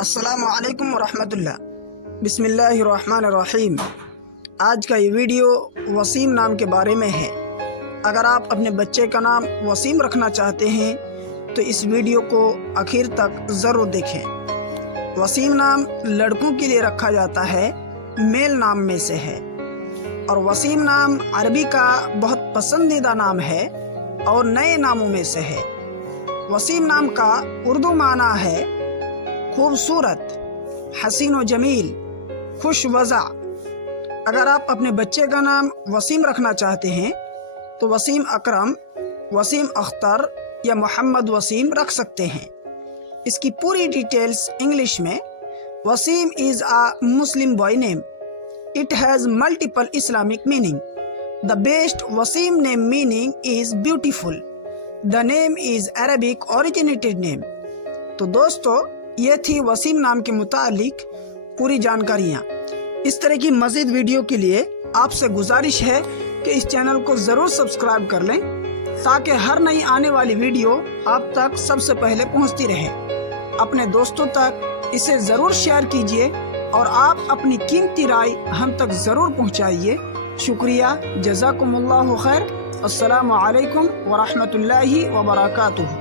السلام علیکم ورحمۃ اللہ۔ بسم اللہ الرحمن الرحیم۔ آج کا یہ ویڈیو وسیم نام کے بارے میں ہے۔ اگر آپ اپنے بچے کا نام وسیم رکھنا چاہتے ہیں تو اس ویڈیو کو آخر تک ضرور دیکھیں۔ وسیم نام لڑکوں کے لیے رکھا جاتا ہے، میل نام میں سے ہے، اور وسیم نام عربی کا بہت پسندیدہ نام ہے اور نئے ناموں میں سے ہے۔ وسیم نام کا اردو معنی ہے خوبصورت، حسین و جمیل، خوش وضع۔ اگر آپ اپنے بچے کا نام وسیم رکھنا چاہتے ہیں تو وسیم اکرم، وسیم اختر یا محمد وسیم رکھ سکتے ہیں۔ اس کی پوری ڈیٹیلز انگلش میں: Wasim is a Muslim boy name. It has multiple Islamic meaning. The best Wasim name meaning is beautiful. The name is Arabic originated name. تو دوستو، یہ تھی وسیم نام کے متعلق پوری جانکاریاں۔ اس طرح کی مزید ویڈیو کے لیے آپ سے گزارش ہے کہ اس چینل کو ضرور سبسکرائب کر لیں تاکہ ہر نئی آنے والی ویڈیو آپ تک سب سے پہلے پہنچتی رہے۔ اپنے دوستوں تک اسے ضرور شیئر کیجیے اور آپ اپنی قیمتی رائے ہم تک ضرور پہنچائیے۔ شکریہ، جزاکم اللہ خیر۔ السلام علیکم ورحمۃ اللہ وبرکاتہ۔